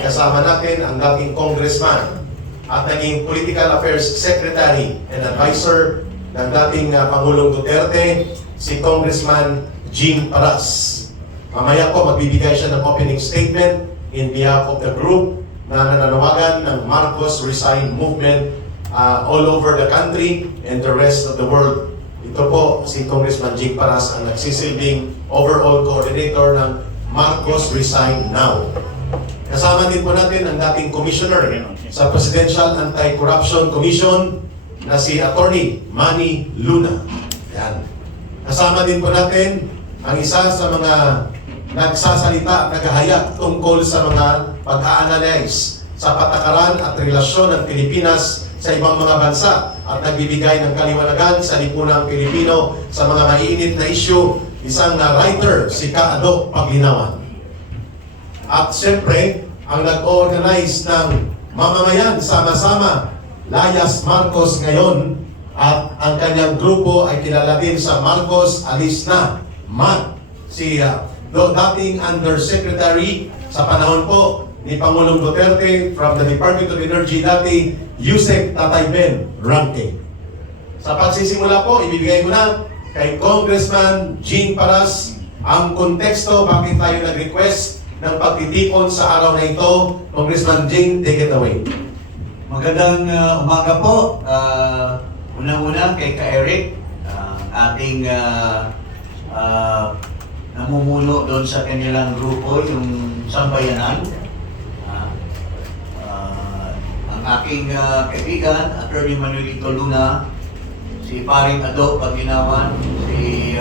Kasama natin ang dating congressman at naging Political Affairs Secretary and Advisor ng dating Pangulong Duterte, si Congressman Jing Paras. Mamaya po magbibigay siya ng opening statement in behalf of the group na nananawagan ng Marcos Resign Movement all over the country and the rest of the world. Ito po si Congressman Jing Paras ang nagsisilbing overall coordinator ng Marcos Resign Now. Kasama din po natin ang dating commissioner sa Presidential Anti-Corruption Commission na si Attorney Manny Luna. Yan. Kasama din po natin ang isa sa mga nagsasalita, naghahayag tungkol sa mga pag-a-analyze sa patakaran at relasyon ng Pilipinas sa ibang mga bansa at nagbibigay ng kaliwanagan sa lipunang Pilipino sa mga maiinit na issue, isang writer, si Kaado Paglinawan. At siyempre, ang nag-organize ng mamamayan sama-sama, Layas Marcos ngayon, at ang kanyang grupo ay kilala din sa Marcos Alis Na, MAT, si dating Undersecretary sa panahon po ni Pangulong Duterte from the Department of Energy dati, Yusek Tatay Ben Ranke. Sa pagsisimula po, ibibigay ko na kay Congressman Jing Paras ang konteksto bakit tayo nag-request ng pagtitipon sa araw na ito. Congressman Jing, take it away. Magandang umaga po. Una-una kay Ka-Eric, ating namumuno doon sa kanilang grupo, yung Sambayanan. Ang aking kaibigan, Attorney Manuelito Luna, si Paring Ado Paglinawan, si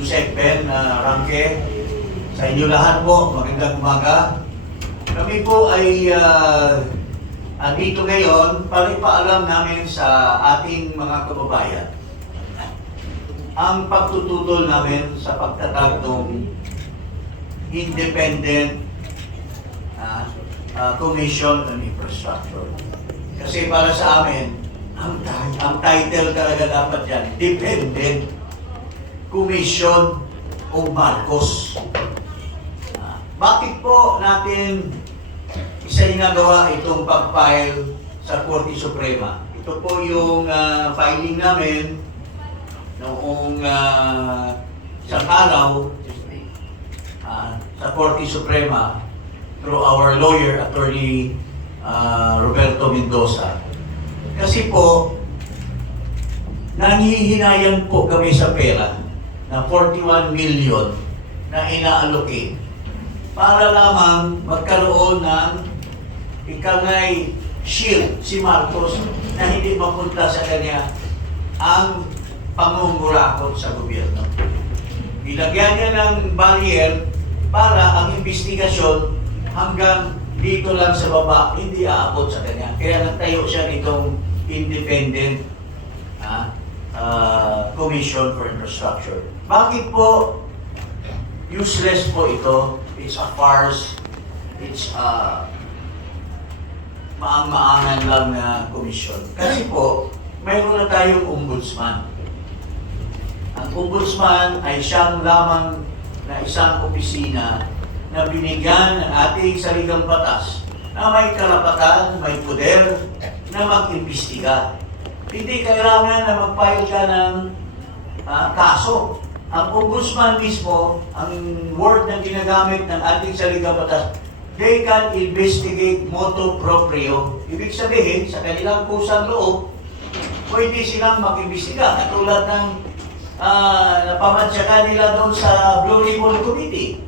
Yusek Ben Ranke, sa inyo lahat po, magandang umaga. Kami po ay andito ngayon para ipaalam namin sa ating mga kababayan ang pagtututol namin sa pagtatag ng Independent Commission on Infrastructure. Kasi para sa amin, ang title talaga dapat yan, Dependent Commission o Marcos. Bakit po natin isa ginagawa itong pag-file sa Korte Suprema? Ito po yung filing namin noong isang araw sa Korte Suprema through our lawyer, Attorney Roberto Mendoza. Kasi po, nanghihinayan po kami sa pera na 41 million na ina-allocate para lamang magkaroon ng ikangay shield si Marcos na hindi mapunta sa kanya ang pangungurakot sa gobyerno. Ilagyan niya ng barrier para ang investigasyon hanggang dito lang sa baba, hindi aabot sa kanya. Kaya nagtayo siya nitong Independent Commission for Infrastructure. Bakit po useless po ito? It's a farce. It's a maang-maangan lang na komisyon. Kasi po, mayroon na tayong ombudsman. Ang ombudsman ay siyang lamang na isang opisina na binigyan ng ating saligang batas na may karapatan, may poder na mag-imbestiga. Hindi kailangan na mag-file ka ng kaso. Ang ombudsman mismo, ang word na ginagamit ng ating saligang batas, they can investigate motu proprio. Ibig sabihin, sa kanilang kusang loob, pwede silang mag-imbestiga. Katulad ng napamansyakan nila doon sa Blue Ribbon Committee.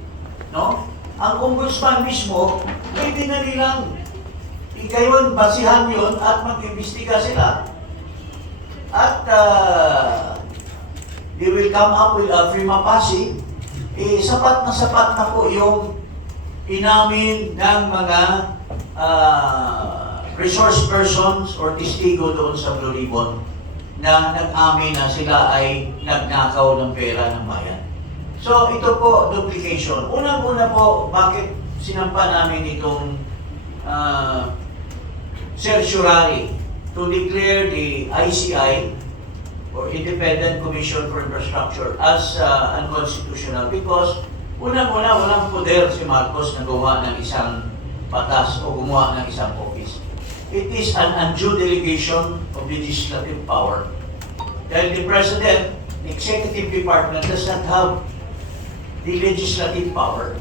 No? Ang ombudsman mismo, pwede na nilang ikayon, basihan yun at mag-imbestiga sila. At they will come up with a prima facie, sapat na po yung inamin ng mga resource persons or testigo doon sa Blue Ribbon na nag-amin na sila ay nagnakaw ng pera ng bayan. So ito po, duplication. Unang-una po, bakit sinampa namin itong certiorari to declare the ICI or Independent Commission for Infrastructure as unconstitutional because unang-una walang poder si Marcos na gawa ng isang batas o gumawa ng isang office. It is an undue delegation of legislative power. Dahil the President, the Executive Department does not have the legislative power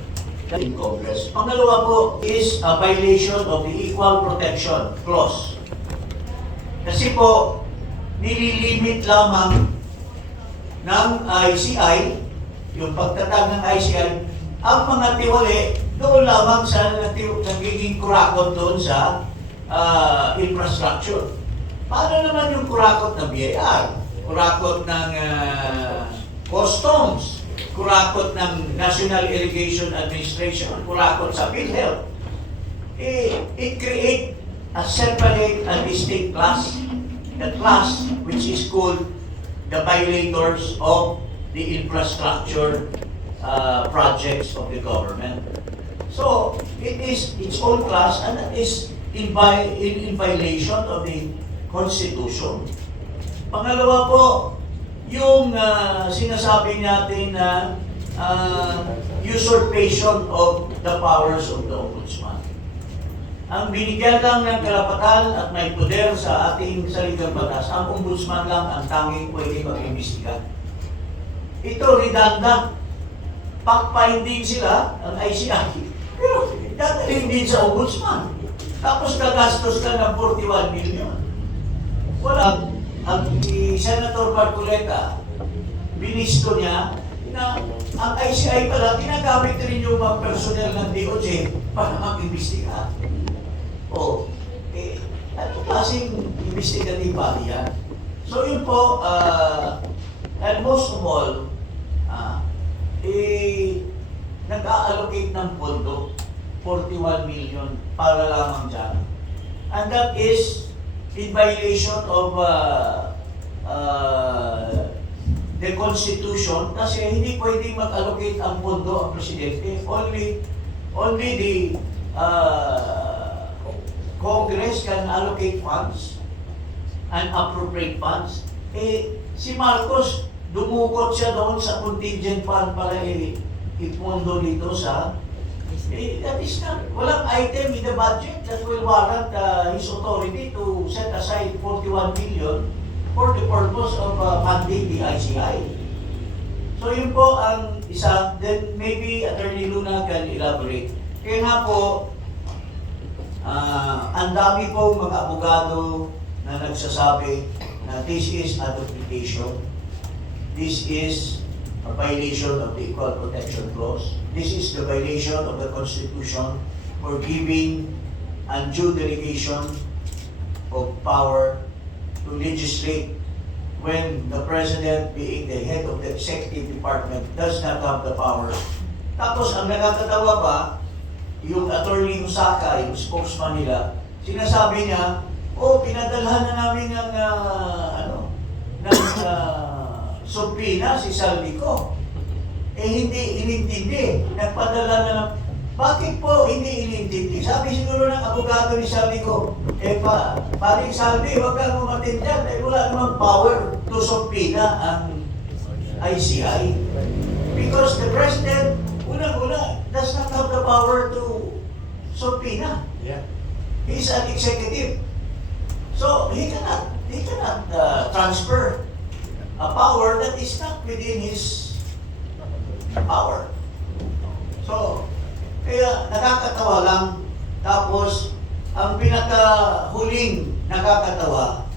in Congress. Pangalawa po is a violation of the Equal Protection Clause. Kasi po, nililimit lamang ng ICI, yung pagtatag ng ICI, ang mga tiwali doon lamang sa nagiging kurakot doon sa infrastructure. Paano naman yung kurakot ng BIR? Kurakot ng customs, kurakot ng National Irrigation Administration, kurakot sa PhilHealth. It create a separate and distinct class, the class which is called the violators of the infrastructure projects of the government. So, it is its own class and it is in violation of the Constitution. Pangalawa po, yung sinasabi natin na usurpation of the powers of the Ombudsman. Ang binigyan lang ng karapatan at may poder sa ating saligang batas, ang Ombudsman lang ang tanging pwede mag-imbestiga. Ito, redundant. Fact-finding sila, ang ICI, pero dadalhin din sa Ombudsman. Tapos gagastos ka ng 41 million. Wala. Ang Senator Marcoleta, binisto niya na ang ICI pala, ginagamit rin yung mga personnel ng DOJ para mag-imbestiga. Ano klaseng investigative body yan? So yun po, and most of all, nag-a-allocate ng pondo, 41 million para lamang dyan. And that is in violation of the Constitution kasi hindi pwedeng mag-allocate ang pondo ang Presidente. Only the Congress can allocate funds and appropriate funds. Si Marcos, dumukot siya doon sa contingent fund para ipondo dito sa that is not, walang item in the budget that will warrant his authority to set aside 41 million for the purpose of funding the ICI. So yun po ang isa, then maybe Attorney Luna can elaborate. Kaya nga po, ang dami po mga abogado na nagsasabi na this is a duplication. This is a violation of the Equal Protection Clause. This is the violation of the Constitution for giving undue delegation of power to legislate when the President, being the head of the Executive Department, does not have the power. Tapos, ang nakakatawa pa, yung Attorney Husaka, yung spokesman nila, sinasabi niya, pinadalhan na namin ng subpoena si Saldico. Hindi inintindi. Nagpadala na ng... Bakit po hindi inintindi? Sabi siguro ng abogado ni Saldico, paring Saldi, huwag kang umatindihan dahil wala namang power to subpoena ang ICI. Because the President, unang-una, does not have the power to subpoena. Yeah. He is an executive. So, he cannot transfer a power that is not within his power. So, kaya nakakatawa lang. Tapos, ang pinakahuling nakakatawa,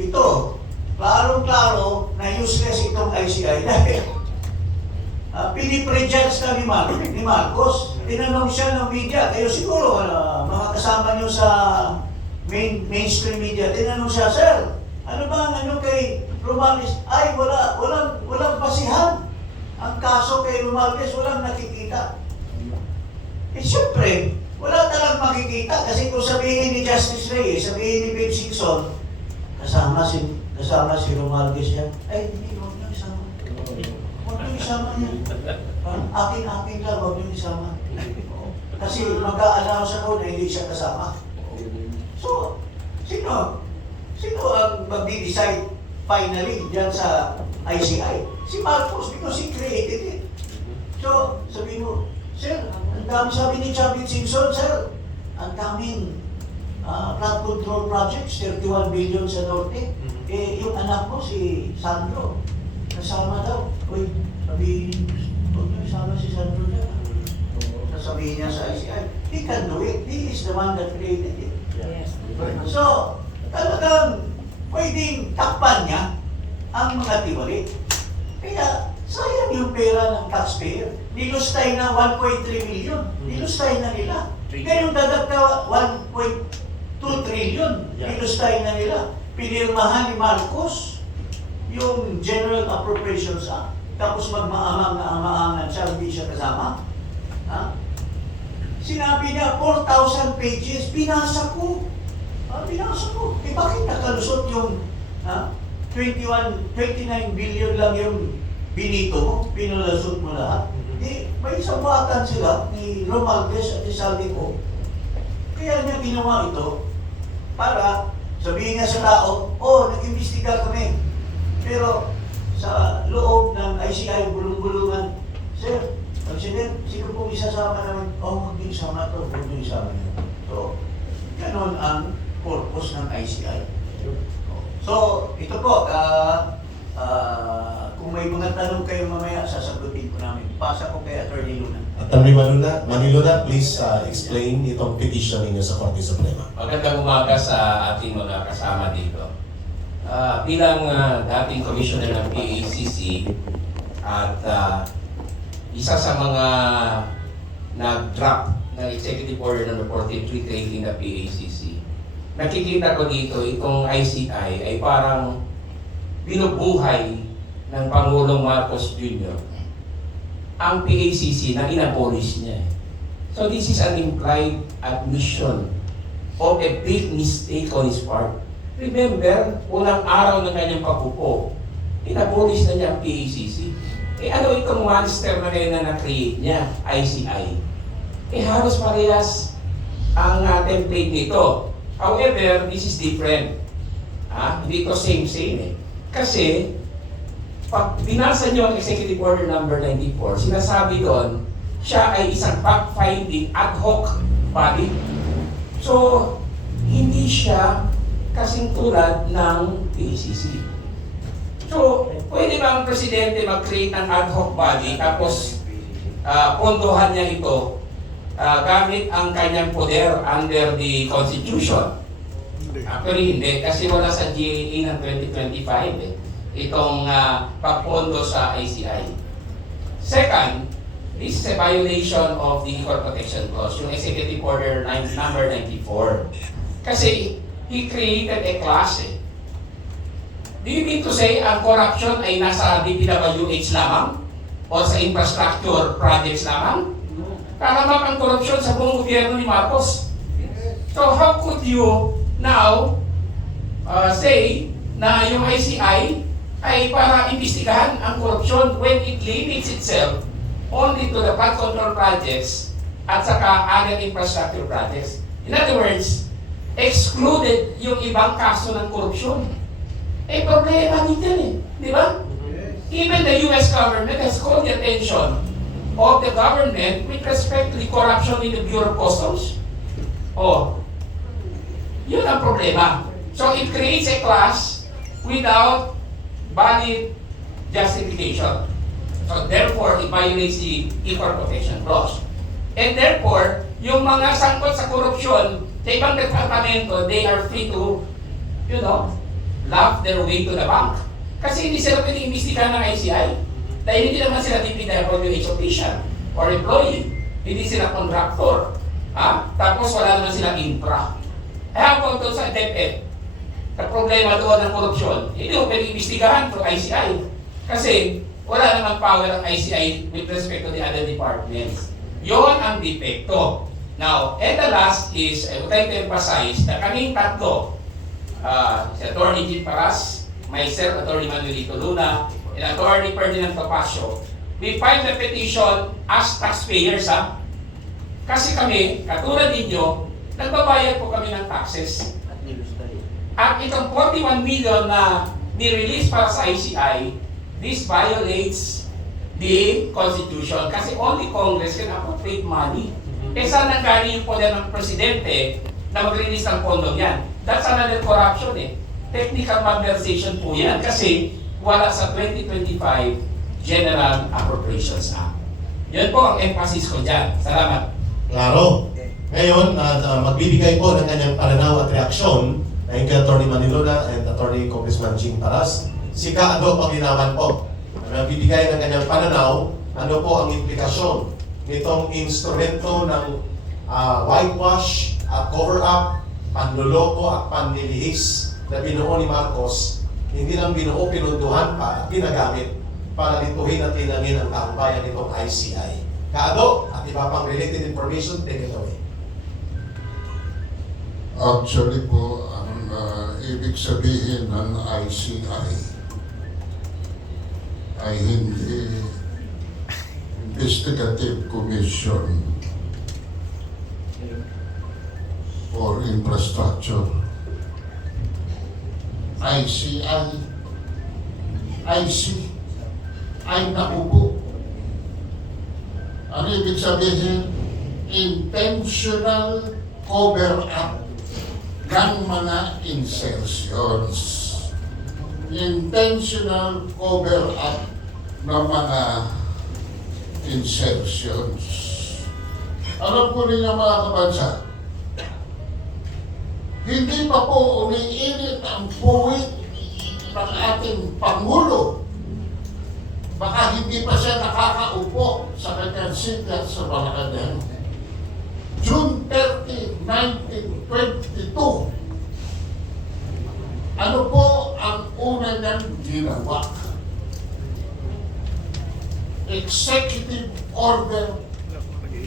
ito, klarong-klaro na useless itong ICI dahil piniprejudge na ni Marcos. Tinanong siya ng media, kayo siguro, mga kasama nyo sa mainstream media, tinanong siya, Sir, ano ba ang kay Romualdez? Ay, walang basihan. Ang kaso kay Romualdez, walang nakikita. Siyempre, wala talang makikita kasi kung sabihin ni Justice Reyes, sabihin ni Babe Singson, kasama si Romualdez yan. Ay, hindi, huwag nyo isama. Huwag nyo isama yan. Akin lang, huwag nyo isama. Kasi mag-a-announce ako na hindi siya kasama. So, sino ang magdi-decide finally dyan sa ICI? Si Marcos, because he created it. So, sabi mo, Sir, ang dami sabi ni Champion Simpson, Sir, ang daming flood control projects, 31 billion sa Norte. Eh, yung anak mo, si Sandro, kasama daw. Uy, sabihin, huwag niyo isama si Sandro na. Sasabihin niya sa ICI, he can do it. He is the one that created it. Yes. So, talagang pwedeng takpan niya ang mga tiwali. Kaya, sayang yung pera ng taxpayer. Nilustay na 1.3 million. Nilustay na nila. Kaya yung dadagta 1.2 trillion, nilustay na nila. Pinirmahan ni Marcos yung General Appropriations Act. Tapos magmaamang na amaangan siya, hindi siya kasama. Ha? Sinabi niya, 4,000 pages, binasa ko. Binasa ko. Eh bakit nakalusot yung 29 billion lang yung binito mo, pinalusot mo lahat? Eh, may sabatan sila ni Romualdez at Isaldi ko. Kaya niya ginawa ito para sabihin niya sa tao, oh, nag-imbestiga kami. Pero sa loob ng ICI, bulong-bulungan, Sir, President, sino pong isasama namin? Oh, huwag niyo isama ito, huwag niyo isama niyo. So, ganon ang purpose ng ICI. So, ito po, kung may mga tanong kayo mamaya, sasagutin ko namin. Pasa ko kay Atty. Luna. Atty. Maniluna, please explain itong petition ninyo sa Korte Suprema. Magandang umaga sa ating mga kasama dito. Bilang dating commissioner ng PACC at isa sa mga nag-drop ng Executive Order No. 43 creating the PACC, nakikita ko dito itong ICI ay parang binubuhay ng Pangulong Marcos Jr. ang PACC na inabolish niya. So this is an implied admission of a big mistake on his part. Remember, unang araw ng kanyang pagpupo, inabolish na niya ang PACC. Eh ano itong monster na ngayon na na-create niya, ICI? Eh halos parehas ang template nito. However, this is different. Hindi ito same eh. Kasi, pag binasa niyo ang Executive Order number 94, sinasabi doon, siya ay isang fact-finding ad hoc body. So, hindi siya kasing tulad ng PACC. So, pwede ba ang Presidente mag-create ng ad hoc body tapos pondohan niya ito gamit ang kanyang poder under the Constitution? Actually, hindi. Kasi wala sa GAA ng 2025 itong pagpondo sa ICI. Second, this is a violation of the Equal Protection Clause, yung Executive Order number 94. Kasi he created a class Do you mean to say ang corruption ay nasa DPWH lamang? O sa infrastructure projects lamang? Kalamang ang korupsyon sa buong gobyerno ni Marcos. So how could you now say na yung ICI ay para imbestigahan ang korupsyon when it limits itself only to the flood control projects at saka other infrastructure projects? In other words, excluded yung ibang kaso ng korupsyon. Eh, problema din yan di ba? Even the US government has called the attention of the government with respect to the corruption in the Bureau of Customs. Yun ang problema. So it creates a class without valid justification. So therefore, it violates the Equal Protection Clause. And therefore, yung mga sangkot sa korupsyon sa ibang departamento, they are free to, laugh their way to the bank. Kasi hindi sila pwedeng imbestigahan ng ICI. Dahil hindi naman sila DPWH official or employee. Hindi sila contractor. Tapos wala naman silang infra. How about doon sa DepEd? Ang problema doon ng korupsyon, hindi mo pwedeng imbestigahan through ICI. Kasi wala namang power ang ICI with respect to the other departments. Yon ang depekto. Now, and the last is, I would like to emphasize na kaming tatlo, si Atty. Jean Paras, myself, Atty. Manuelito Luna, and Atty. Ferdinand Topacio, we filed the petition as taxpayers, Kasi kami, katulad ninyo, nagbabayad po kami ng taxes. At itong 41 million na ni-release para sa ICI, this violates the Constitution kasi only Congress can appropriate money Eh saan nanggaling yung poder ng presidente na mag-release ng pondo yan? That's another corruption eh. Technical malversation po yan kasi wala sa 2025 General Appropriations Act. Yun po ang emphasis ko dyan. Salamat. Klaro. Ngayon, magbibigay po ng kanyang pananaw at reaksyon na kay Atty. Manilona and Atty. Congressman Jing Paras. Si Kaado Panginawan po. Magbibigay ng kanyang pananaw, ano po ang implikasyon nitong instrumento ng whitewash at cover-up, panloloko at panlilihis na binuo ni Marcos. Hindi lang binuo, pinunduhan pa at ginagamit para lituhin at linangin ang taong bayan nitong ICI. Kaado at iba pang related information, take it away. Actually po, ang ibig sabihin ng ICI ay hindi Investigative Commission for Infrastructure. ICI ay nakupo. Ang ibig sabihin, intentional cover-up ng mga insertions. Intentional cover-up ng mga insertions. Alam ko rin mga kabansa, hindi pa po umiinit ang puwit ng ating Pangulo. Baka hindi pa siya nakakaupo sa kanyang sigat sa Malacanang. June 30, 1922. Ano po ang una niyang ginawa? Executive Order